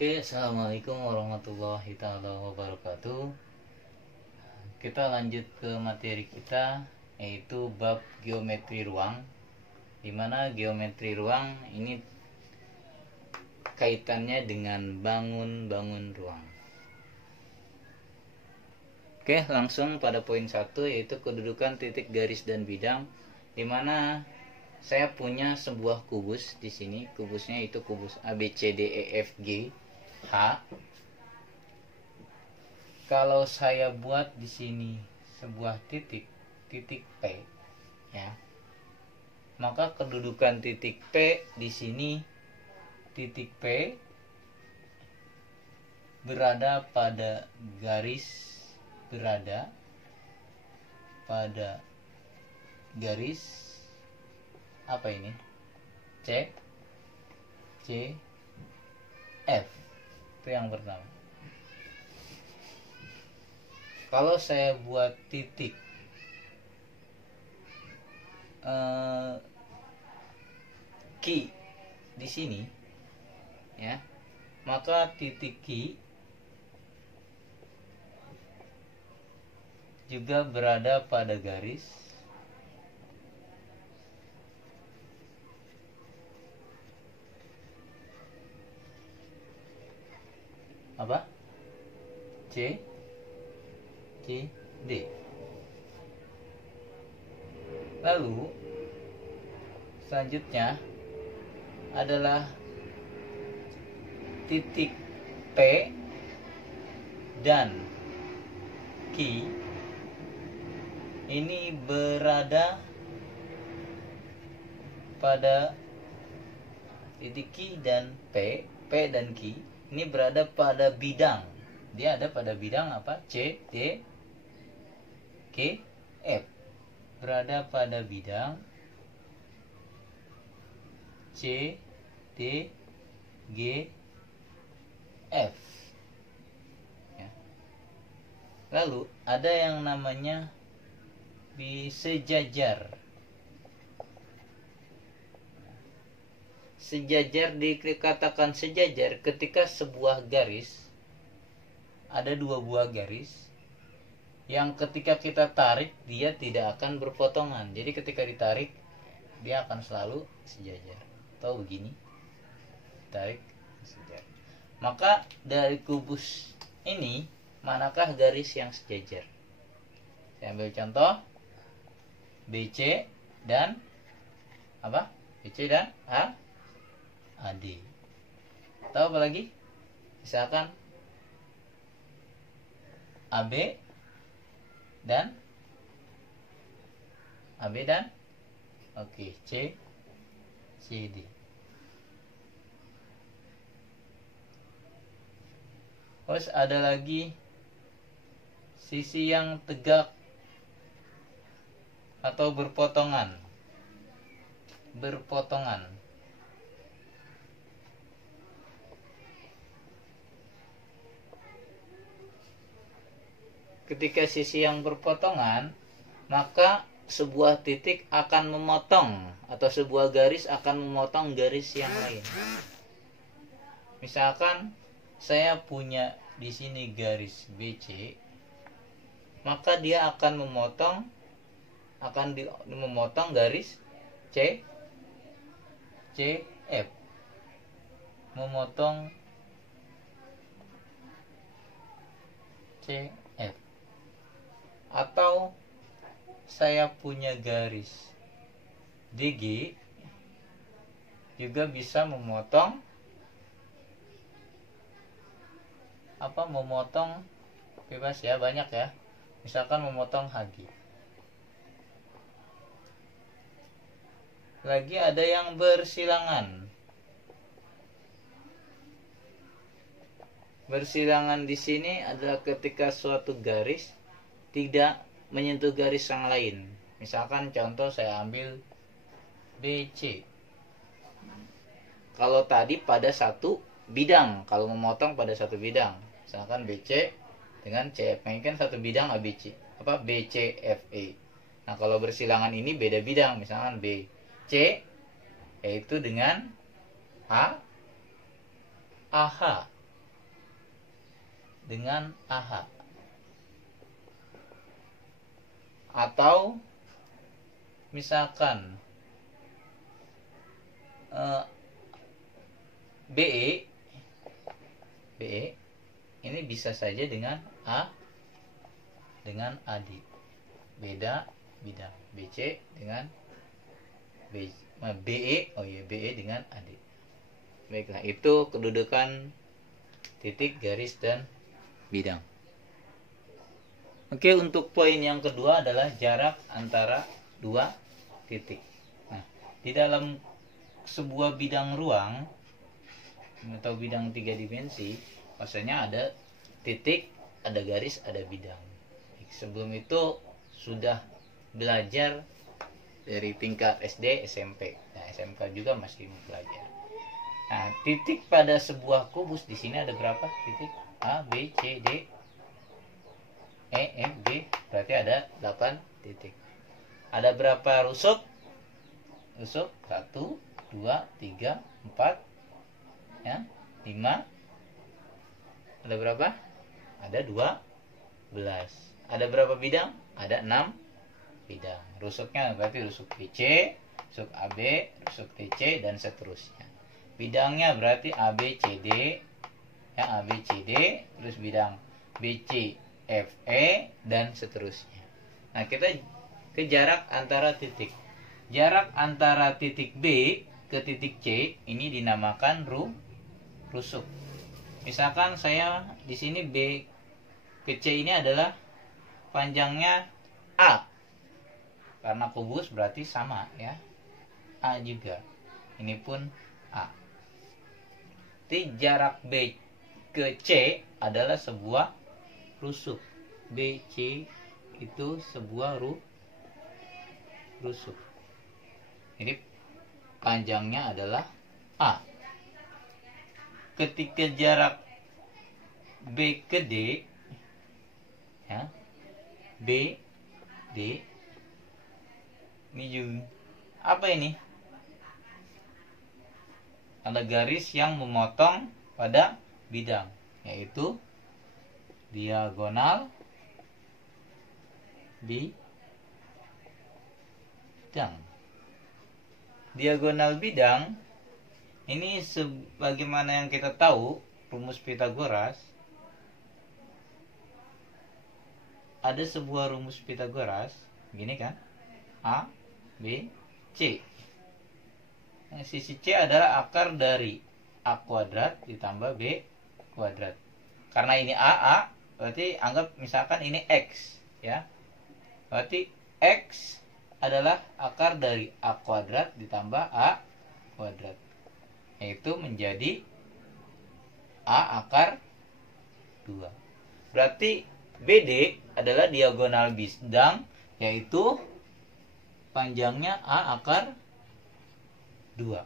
Oke, assalamualaikum warahmatullahi taala wabarakatuh. Kita lanjut ke materi kita, yaitu bab geometri ruang, dimana geometri ruang ini kaitannya dengan bangun ruang. Oke, langsung pada poin 1, yaitu kedudukan titik, garis, dan bidang, dimana saya punya sebuah kubus di sini. Kubusnya itu kubus ABCDEFG H. Kalau saya buat di sini sebuah titik P, ya, maka kedudukan titik P di sini, titik P berada pada garis, apa ini? C, F. Itu yang pertama. Kalau saya buat titik Q di sini, ya, maka titik Q juga berada pada garis apa? C, D. Lalu selanjutnya adalah titik P dan Q ini berada pada titik Q dan P dan Q ini berada pada bidang. Dia ada pada bidang apa? C, D, K, F. Berada pada bidang C, D, G, F, ya. Lalu ada yang namanya sejajar. Sejajar dikatakan sejajar ketika sebuah garis, ada dua buah garis yang ketika kita tarik dia tidak akan berpotongan. Jadi ketika ditarik dia akan selalu sejajar. Tahu begini? Tarik sejajar. Maka dari kubus ini manakah garis yang sejajar? Saya ambil contoh BC dan apa? BC dan AD. Tahu apa lagi? Misalkan AB dan CD. Terus ada lagi sisi yang tegak atau berpotongan. Ketika sisi yang berpotongan, maka sebuah titik akan memotong atau sebuah garis akan memotong garis yang lain. Misalkan saya punya di sini garis BC, maka dia akan memotong garis CF, memotong CF. Atau saya punya garis DG juga bisa memotong bebas ya, banyak ya. Misalkan memotong HG. Lagi ada yang bersilangan. Bersilangan di sini adalah ketika suatu garis tidak menyentuh garis yang lain. Misalkan contoh saya ambil BC. Kalau tadi pada satu bidang, kalau memotong pada satu bidang, misalkan BC dengan CF, ini kan satu bidang ABC, BCFE. Nah, kalau bersilangan ini beda bidang, misalkan yaitu dengan AH. dengan AH. Atau misalkan BE ini bisa saja dengan AD. Beda bidang. BC dengan BE dengan AD. Baiklah, itu kedudukan titik, garis, dan bidang. Oke, untuk poin yang kedua adalah jarak antara dua titik. Nah, di dalam sebuah bidang ruang atau bidang 3 dimensi, maksudnya ada titik, ada garis, ada bidang. Sebelum itu sudah belajar dari tingkat SD, SMP. Nah, SMK juga masih belajar. Nah, titik pada sebuah kubus di sini ada berapa titik? A, B, C, D, E, F, G. Berarti ada 8 titik. Ada berapa rusuk? Rusuk 1, 2, 3, 4, ya, 5. Ada berapa? Ada 12. Ada berapa bidang? Ada 6 bidang. Rusuknya berarti rusuk BC, rusuk AB, rusuk TC, dan seterusnya. Bidangnya berarti ABCD, ya, ABCD, terus bidang BC, FE, dan seterusnya. Nah, kita ke jarak antara titik. Jarak antara titik B ke titik C ini dinamakan rusuk. Misalkan saya di sini B ke C ini adalah panjangnya A. Karena kubus berarti sama, ya. A juga. Ini pun A. Jadi jarak B ke C adalah sebuah rusuk. BC itu sebuah rusuk. Jadi panjangnya adalah A. Ketika jarak B ke D, ya, B, D, ini juga apa ini? Ada garis yang memotong pada bidang, yaitu diagonal bidang. Diagonal bidang ini sebagaimana yang kita tahu, rumus Pythagoras. Ada sebuah rumus Pythagoras, gini kan? A, B, C. Nah, sisi C adalah akar dari A kuadrat ditambah B kuadrat. Karena ini A, berarti anggap misalkan ini X, ya. Berarti X adalah akar dari A kuadrat ditambah A kuadrat. Yaitu menjadi A akar 2. Berarti BD adalah diagonal bidang, yaitu panjangnya A akar 2.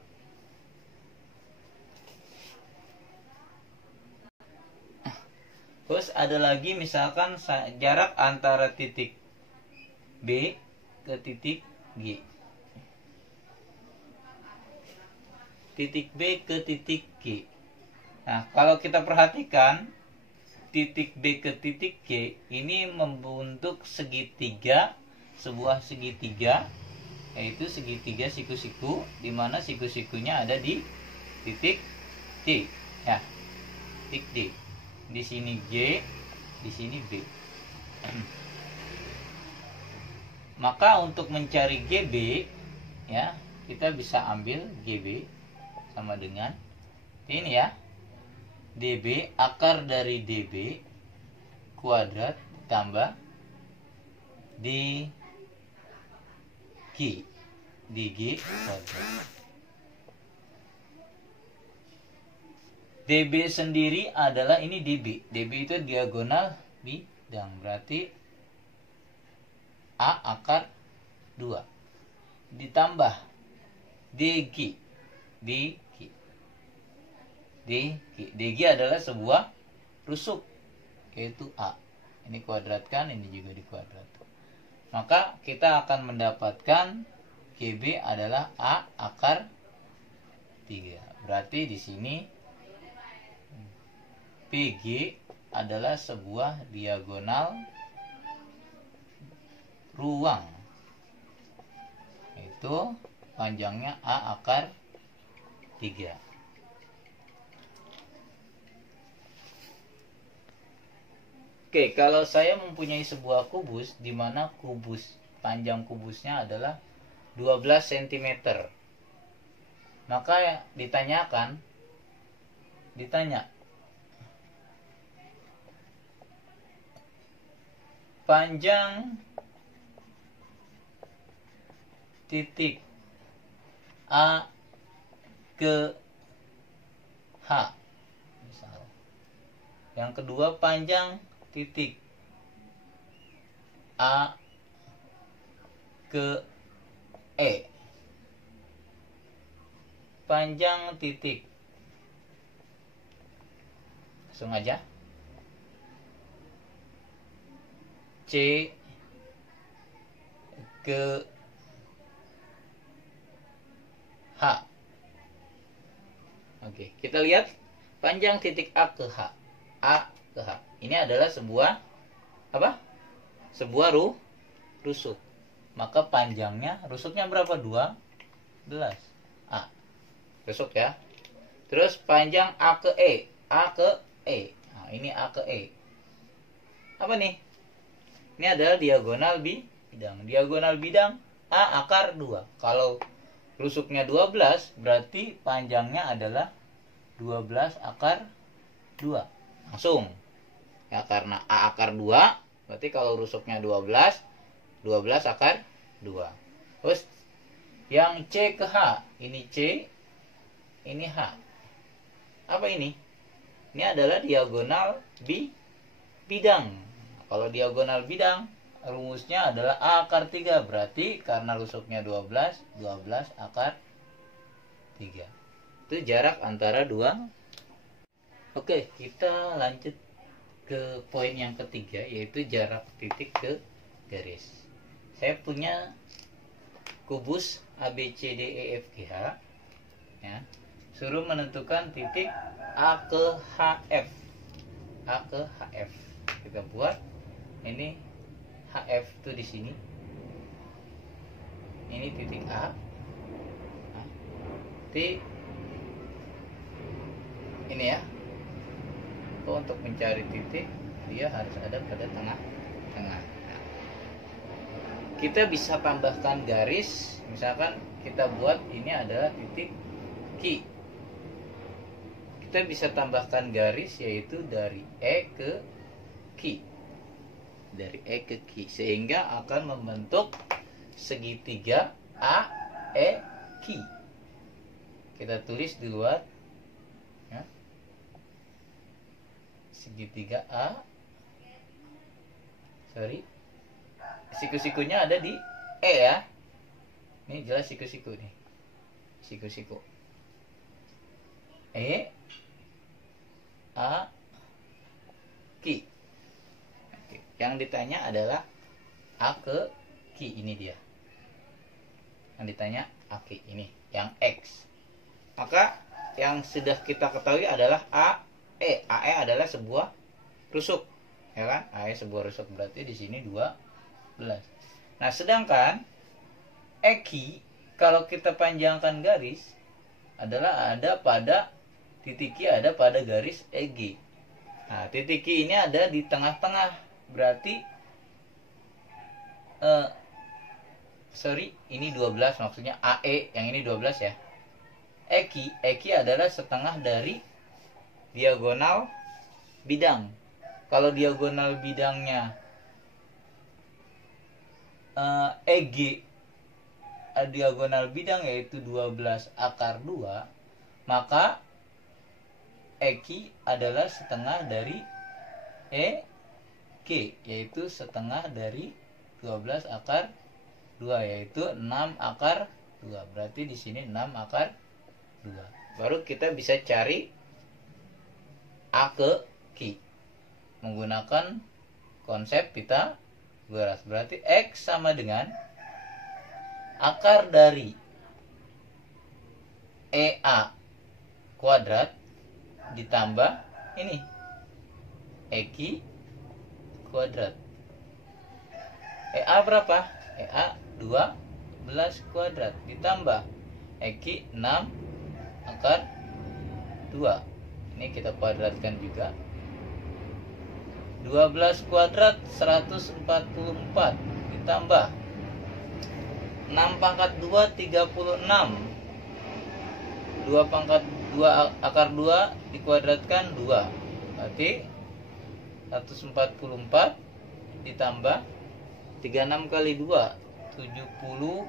Terus ada lagi misalkan jarak antara titik B ke titik G. Titik B ke titik G. Nah, kalau kita perhatikan titik B ke titik G ini membentuk segitiga, sebuah segitiga, yaitu segitiga siku-siku, di mana siku-sikunya ada di titik D, ya, titik D. Di sini G, di sini B. Maka untuk mencari GB, ya, kita bisa ambil GB sama dengan ini, ya, DB akar dari DB kuadrat tambah DG kuadrat. DB sendiri adalah ini DB. DB itu diagonal bidang. Berarti A akar 2 ditambah DG. DG adalah sebuah rusuk, yaitu A. Ini kuadratkan, ini juga dikuadrat. Maka kita akan mendapatkan GB adalah A akar 3. Berarti di sini PG adalah sebuah diagonal ruang. Itu panjangnya A akar 3. Oke, kalau saya mempunyai sebuah kubus di mana panjang kubusnya adalah 12 cm. Maka ditanya panjang titik A ke H. Misal. Yang kedua panjang titik A ke E. Panjang titik, langsung aja, C ke H. Oke, kita lihat panjang titik A ke H. A ke H. Ini adalah sebuah apa? Sebuah rusuk. Maka panjangnya, rusuknya berapa? 12. A. Rusuk ya. Terus panjang A ke E. A ke E. Nah, ini A ke E. Apa nih? Ini adalah diagonal bidang. Diagonal bidang A akar 2. Kalau rusuknya 12, berarti panjangnya adalah 12 akar 2. Langsung. Ya, karena A akar 2, berarti kalau rusuknya 12, 12 akar 2. Terus yang C ke H, ini C, ini H. Apa ini? Ini adalah diagonal bidang. Kalau diagonal bidang, rumusnya adalah A akar 3. Berarti karena rusuknya 12, 12 akar 3. Itu jarak antara dua. Oke, kita lanjut ke poin yang ketiga, yaitu jarak titik ke garis. Saya punya kubus ABCDEFGH, ya. Suruh menentukan titik A ke HF. A ke HF. Kita buat ini HF itu di sini. Ini titik A. Nah, ini ya. Untuk mencari titik, dia harus ada pada tengah-tengah. Nah, kita bisa tambahkan garis. Misalkan kita buat ini adalah titik Q. Kita bisa tambahkan garis, yaitu dari E ke Q. Dari E ke Q, sehingga akan membentuk segitiga AEQ. Kita tulis di luar, ya. Segitiga siku-sikunya ada di E ya. Ini jelas siku-siku nih. Siku-siku E A Q. Oke. Yang ditanya adalah A ke Q, ini dia. Yang ditanya A Q ini, yang X. Maka yang sudah kita ketahui adalah AE adalah sebuah rusuk, ya kan? AE sebuah rusuk, berarti di sini 12. Nah, sedangkan EQ kalau kita panjangkan garis adalah ada pada titik Q, ada pada garis EG. Nah, titik Q ini ada di tengah-tengah, berarti ini 12, maksudnya AE yang ini 12 ya. EQ adalah setengah dari diagonal bidang. Kalau diagonal bidangnya EG, diagonal bidang yaitu 12 akar 2, maka EQ adalah setengah dari EG, yaitu setengah dari 12 akar 2, yaitu 6 akar 2. Berarti di sini 6 akar 2. Baru kita bisa cari A ke Q menggunakan konsep Pythagoras. Berarti X sama dengan akar dari EA kuadrat ditambah ini EQ kuadrat. EA berapa? EA 12 kuadrat ditambah EQ 6 akar 2. Ini kita kuadratkan juga. 12 kuadrat 144 ditambah 6 pangkat 2 36. 2 pangkat 2 akar 2 dikuadratkan 2. Berarti 144 ditambah 36 kali 2 72.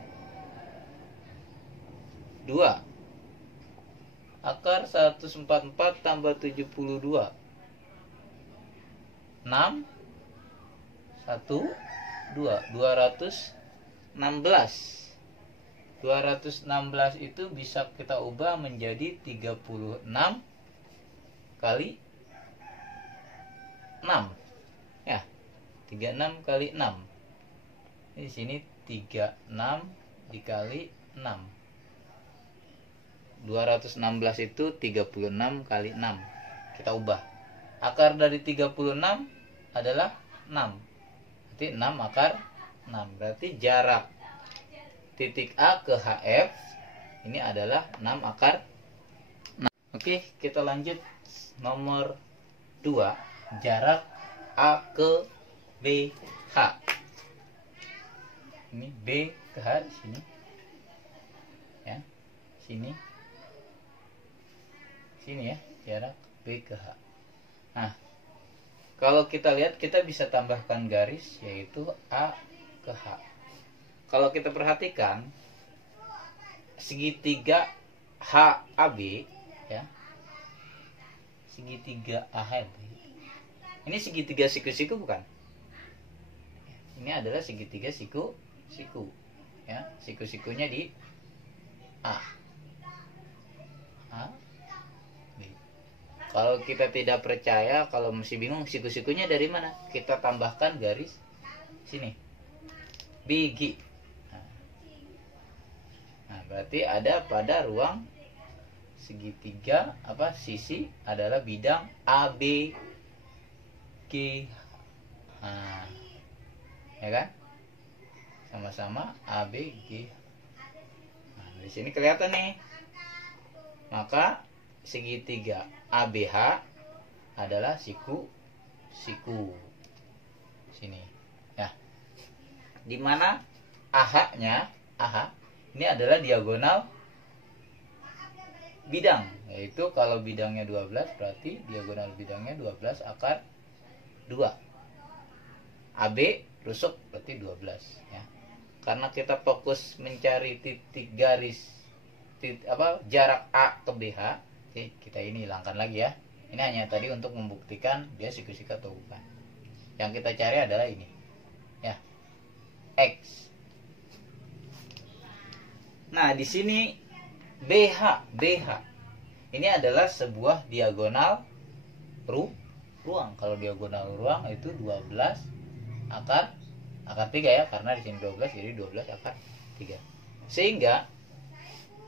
Akar 144 tambah 72. 6 1 2 216. 216 itu bisa kita ubah menjadi 36 kali 6. Ya. 36 kali 6. Di sini 36 dikali 6. 216 itu 36 kali 6. Kita ubah. Akar dari 36 adalah 6. Berarti 6 akar 6. Berarti jarak titik A ke HF ini adalah 6 akar 6. Oke, kita lanjut nomor 2. Jarak A ke BH. Ini B ke H di sini. Ya. Sini. Sini ya, jarak B ke H. Nah, kalau kita lihat kita bisa tambahkan garis yaitu A ke H. Kalau kita perhatikan segitiga HAB ya. Segitiga AHB. Ini segitiga siku-siku bukan? Ini adalah segitiga siku-siku. Ya, siku-sikunya di A. A B. Kalau kita tidak percaya, kalau masih bingung siku-sikunya dari mana? Kita tambahkan garis sini. BG. Nah, berarti ada pada ruang segitiga sisi adalah bidang AB G. Nah, ya kan? Sama-sama AB G. Nah, di sini kelihatan nih. Maka segitiga ABH adalah siku sini. Ya. Di mana AH-nya ini adalah diagonal bidang, yaitu kalau bidangnya 12 berarti diagonal bidangnya 12 akar 2. AB rusuk berarti 12 ya. Karena kita fokus mencari titik garis jarak A ke BH, kita ini hilangkan lagi ya. Ini hanya tadi untuk membuktikan dia siku-siku atau bukan. Yang kita cari adalah ini. Ya. X. Nah, di sini BH. Ini adalah sebuah diagonal ruang. Kalau diagonal ruang itu 12 akar 3 ya, karena di sini 12 jadi 12 akar 3. Sehingga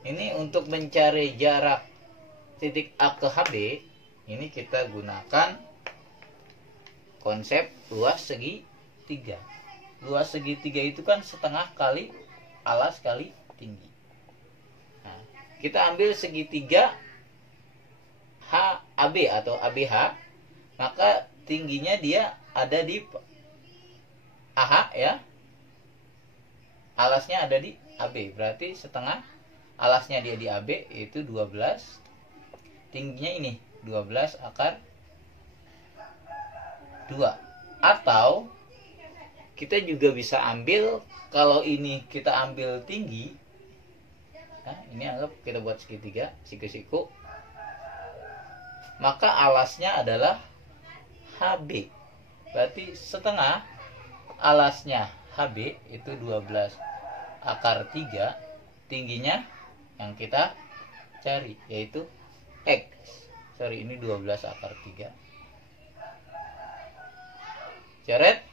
ini untuk mencari jarak titik A ke HB, ini kita gunakan konsep luas segitiga. Luas segitiga itu kan setengah kali alas kali tinggi. Nah, kita ambil segitiga HAB atau ABH, maka tingginya dia ada di AH ya. Alasnya ada di AB, berarti setengah alasnya dia di AB yaitu 12. Tingginya ini 12 akar 2. Atau kita juga bisa ambil, kalau ini kita ambil tinggi, nah, ini anggap kita buat segitiga siku-siku, maka alasnya adalah HB. Berarti setengah alasnya HB itu 12 akar 3, tingginya yang kita cari yaitu X. Sorry, ini 12 akar 3. Coret.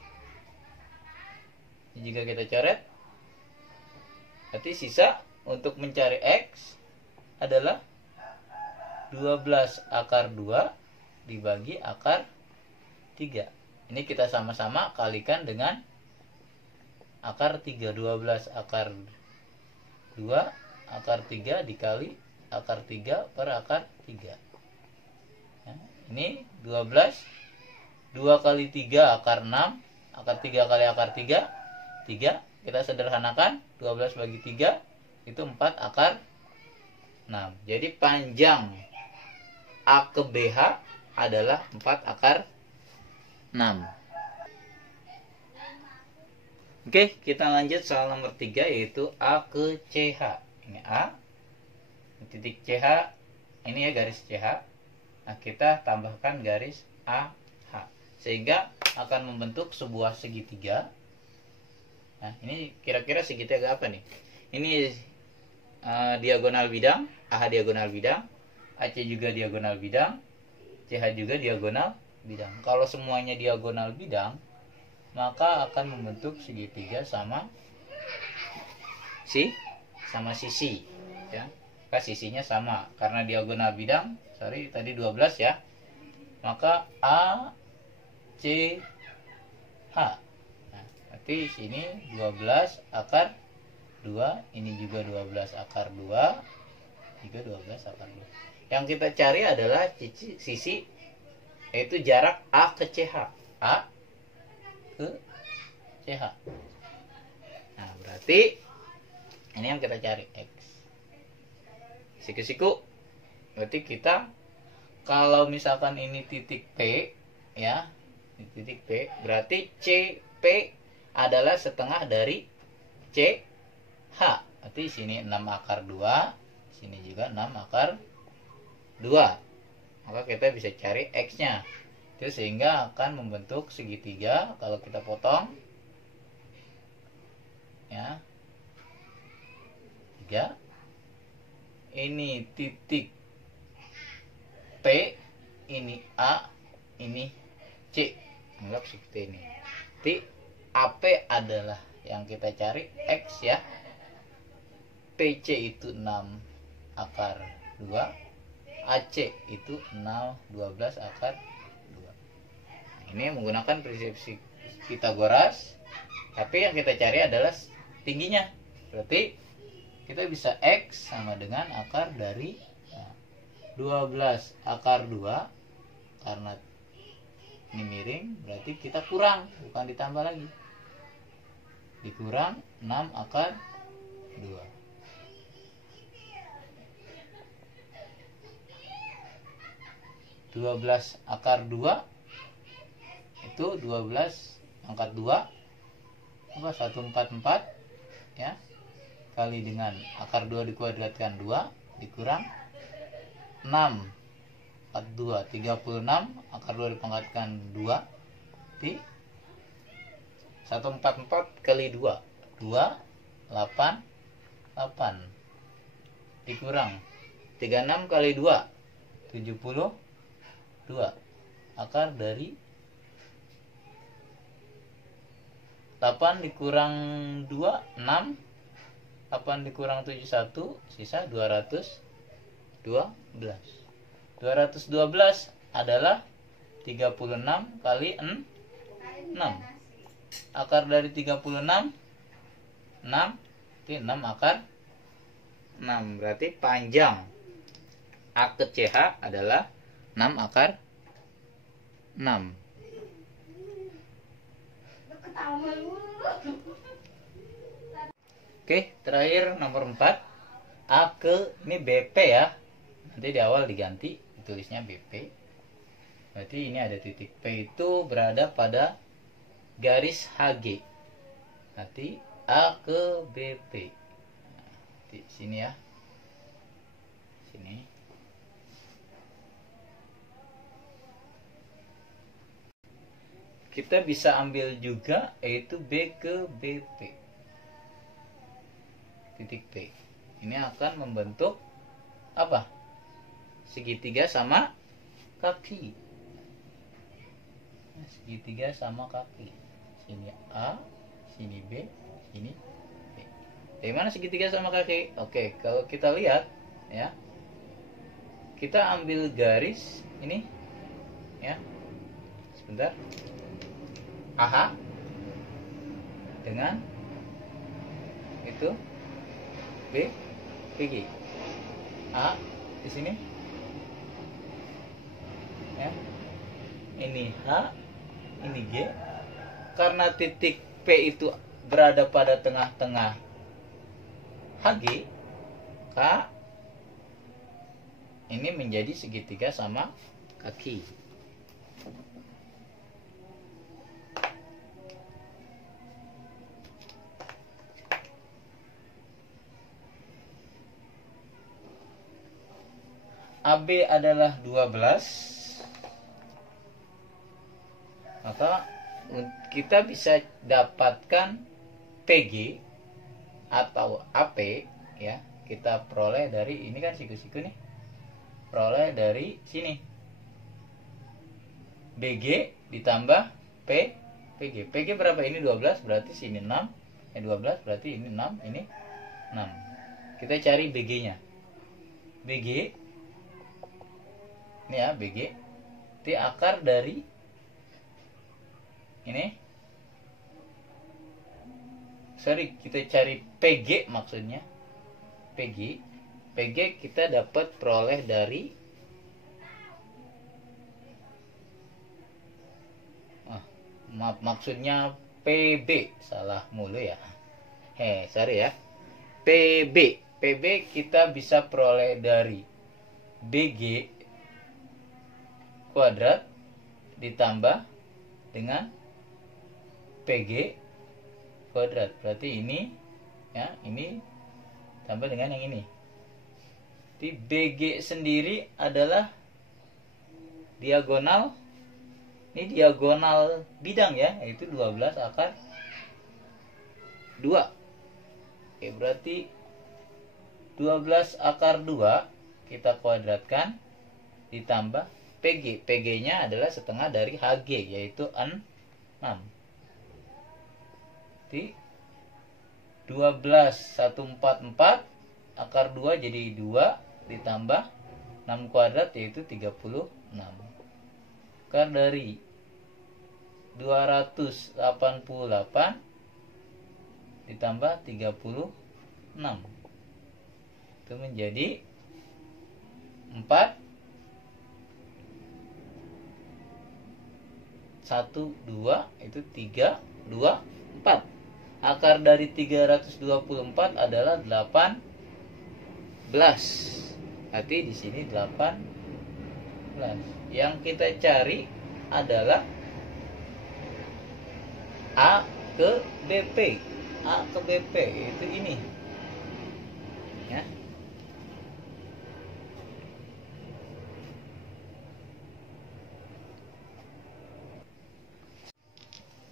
Jika kita coret, berarti sisa untuk mencari X adalah 12 akar 2 dibagi akar 3. Ini kita sama-sama kalikan dengan akar 3. 12 akar 2 akar 3 dikali akar 3 per akar 3. Ya, ini 12. 2 kali 3 akar 6. Akar 3 kali akar 3. 3. Kita sederhanakan. 12 bagi 3. Itu 4 akar 6. Jadi panjang A ke BH adalah 4 akar 6. Oke, kita lanjut soal nomor 3 yaitu A ke CH. Ini A, titik CH, ini ya garis CH. Nah, kita tambahkan garis AH. Sehingga akan membentuk sebuah segitiga. Nah, ini kira-kira segitiga apa nih? Ini diagonal bidang, AH diagonal bidang, AC juga diagonal bidang, CH juga diagonal bidang. Kalau semuanya diagonal bidang, maka akan membentuk segitiga sama sisi, ya. Maka sisinya sama karena diagonal bidang. Sorry, tadi 12 ya. Maka A C H. Nah, berarti sini 12 akar 2, ini juga 12 akar 2, juga 12 akar 2. Yang kita cari adalah sisi, yaitu jarak A ke CH. A ke CH. Nah, berarti ini yang kita cari, X. Siku-siku. Berarti kita, kalau misalkan ini titik P, ya, titik P, berarti CP adalah setengah dari CH. Berarti sini 6 akar 2, sini juga 6 akar 2. Maka kita bisa cari X-nya. Itu sehingga akan membentuk segitiga. Kalau kita potong, ya, 3. Ini titik P, ini A, ini C. Anggap seperti ini. Jadi AP adalah yang kita cari, X ya. PC itu 6 akar 2, AC itu 12 akar 2. Nah, ini menggunakan prinsip Pythagoras. Tapi yang kita cari adalah tingginya. Berarti kita bisa X sama dengan akar dari 12 akar 2. Karena ini miring, berarti kita kurang, bukan ditambah lagi. Dikurang 6 akar 2. 12 akar 2 itu 12 angkat 2 apa 144 ya, kali dengan akar 2 dikuadratkan 2 dikurang 6 angkat 2 36, akar 2 dipangkatkan 2 di 144 kali 2 8 dikurang 36 kali 2 72 akar dari 8 dikurang 2 6, 8 dikurang 71 sisa 212 adalah 36 kali 6. Akar dari 36 6, itu 6 akar 6. Berarti panjang A ke CH adalah 6 akar 6. Oke, terakhir nomor 4. A ke, ini BP ya. Nanti di awal diganti, tulisnya BP. Berarti ini ada titik P itu berada pada garis HG. Nanti A ke BP. Nah, di sini ya. Sini. Kita bisa ambil juga yaitu B ke BP. Titik P. Ini akan membentuk apa? Segitiga sama kaki. Segitiga sama kaki. Sini A, sini B, sini B. Dari mana segitiga sama kaki? Oke, kalau kita lihat ya. Kita ambil garis ini ya. sebentar, AH dengan itu PG. A di sini ya, ini H, ini G. Karena titik P itu berada pada tengah-tengah HG, K ini menjadi segitiga sama kaki. AB adalah 12, maka kita bisa dapatkan PG atau AP ya, kita peroleh dari ini kan siku-siku nih, peroleh dari sini BG ditambah PG. PG berapa? Ini 12, berarti sini 6, 12 berarti ini 6, ini 6. Kita cari BG-nya. BG ini ya, BG itu akar dari ini, sorry, kita cari PG maksudnya. PG kita dapat peroleh dari maksudnya PB, salah mulu ya, sorry ya. PB kita bisa peroleh dari BG kuadrat ditambah dengan PG kuadrat, berarti ini ya, ini tambah dengan yang ini. Di BG sendiri adalah diagonal, ini diagonal bidang ya, yaitu 12 akar 2. Oke, berarti 12 akar 2 kita kuadratkan ditambah PG. PG-nya adalah setengah dari HG, yaitu 6. Jadi 12,144 akar 2 jadi 2 ditambah 6 kuadrat yaitu 36. Akar dari 288 ditambah 36 itu menjadi 4 1 2 itu 3 2 4. Akar dari 324 adalah 18. Berarti di sini 18. Yang kita cari adalah A ke BP. A ke BP itu ini. Ya.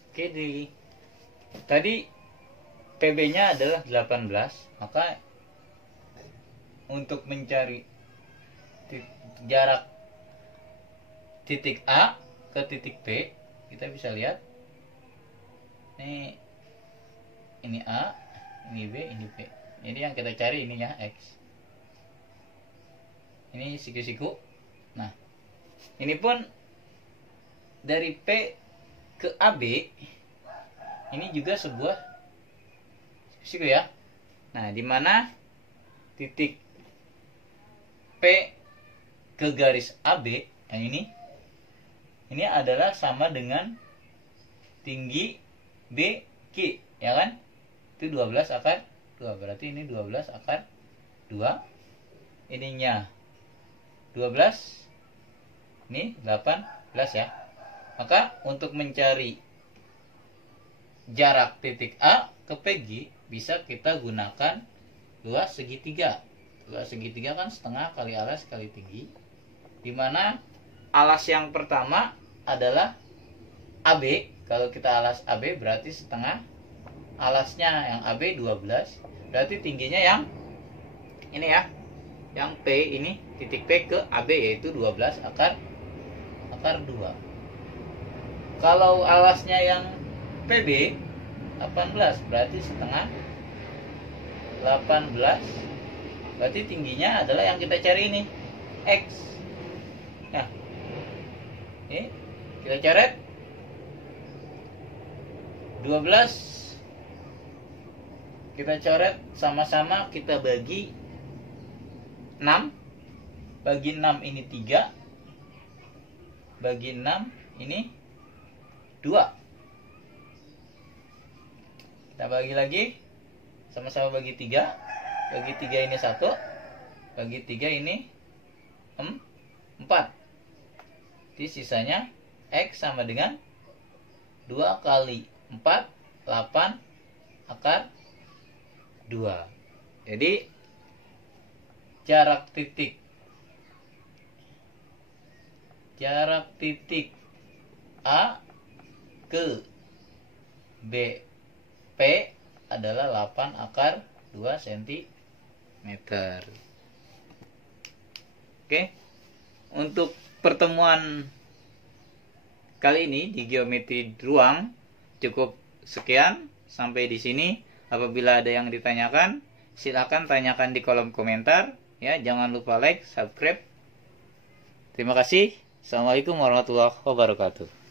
Oke, tadi PB-nya adalah 18, maka untuk mencari jarak titik A ke titik P, kita bisa lihat ini A, ini B, ini P. Jadi yang kita cari ini ya, X. Ini siku-siku. Nah, ini pun dari P ke AB ini juga sebuah siku ya. Nah, di mana titik P ke garis AB yang ini adalah sama dengan tinggi BQ ya kan? Itu 12 akar 2. Berarti ini 12 akar 2. Ininya 12. Ini 18 ya. Maka untuk mencari jarak titik A ke PG bisa kita gunakan luas segitiga. Luas segitiga kan setengah kali alas kali tinggi. Dimana alas yang pertama adalah AB. Kalau kita alas AB berarti setengah. Alasnya yang AB 12. Berarti tingginya yang ini ya. Yang P ini, titik P ke AB yaitu 12 akar 2. Kalau alasnya yang PB 18 berarti setengah 18. Berarti tingginya adalah yang kita cari ini X. Nah, ini Kita coret 12. Kita coret sama-sama, kita bagi 6. Bagi 6 ini 3. Bagi 6 ini 2. Kita bagi lagi. Sama-sama bagi 3. Bagi 3 ini 1. Bagi 3 ini 4. Jadi sisanya X sama dengan 2 kali 4, 8 akar 2. Jadi jarak titik A ke B P adalah 8 akar 2 cm. Oke. Untuk pertemuan kali ini di geometri ruang cukup sekian. Sampai di sini. Apabila ada yang ditanyakan, silakan tanyakan di kolom komentar. Ya, jangan lupa like, subscribe. Terima kasih. Assalamualaikum warahmatullahi wabarakatuh.